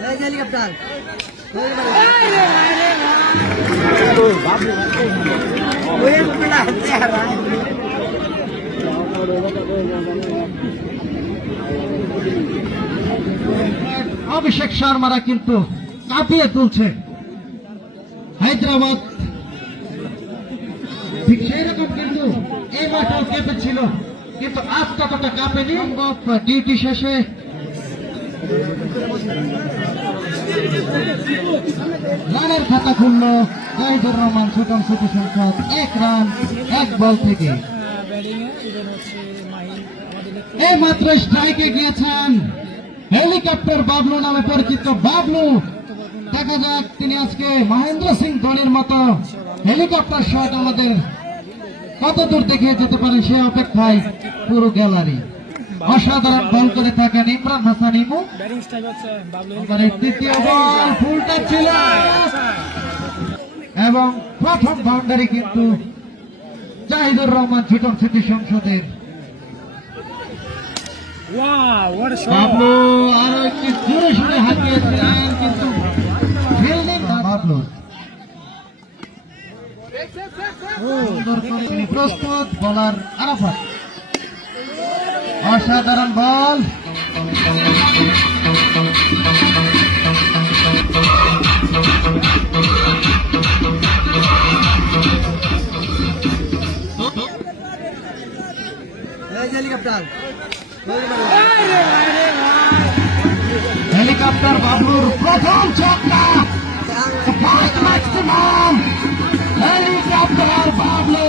Helicopter অভিষেক শর্মারা কিন্তু কাঁপিয়ে তুলছে হায়দ্রাবাদ। ঠিক সেই রকম কিন্তু এই মাঠেও কেঁপেছিল, কিন্তু আজ ততটা কাঁপেনি। ডিউটি শেষে রানের খাতা খুলল জাহিদুর রহমান সুটন স্মৃতি সংসদ 1 রান 1 বল থেকে। এই মাত্র স্ট্রাইকে গিয়েছেন হেলিকপ্টার বাবলু নামে পরিচিত বাবলু। দেখা যাক তিনি আজকে মহেন্দ্র সিং ধোনির মতো হেলিকপ্টার শট আমাদের কত দূর দেখিয়ে যেতে পারেন সে অপেক্ষায় পুরো গ্যালারি। অসাধারণ বল করে থাকেন ইমরান হাসান ইমু। তৃতীয় বল ফুলটা ছিল এবং প্রথম বাউন্ডারি কিন্তু জাহিদুর রহমান ছোটন স্মৃতি সংসদের। বাবলু আরো একটি জোরে সুরে হাঁকিয়েছিলেন, কিন্তু ফিল্ডিং বাবলু প্রস্তুত। বলার আরাফাত অসাধারণ বল। হেলিকপ্টার হেলিকপ্টার বাবলুর প্রথম ছক্কা ম্যাক্সিমাম। হেলিকপ্টার বাবলু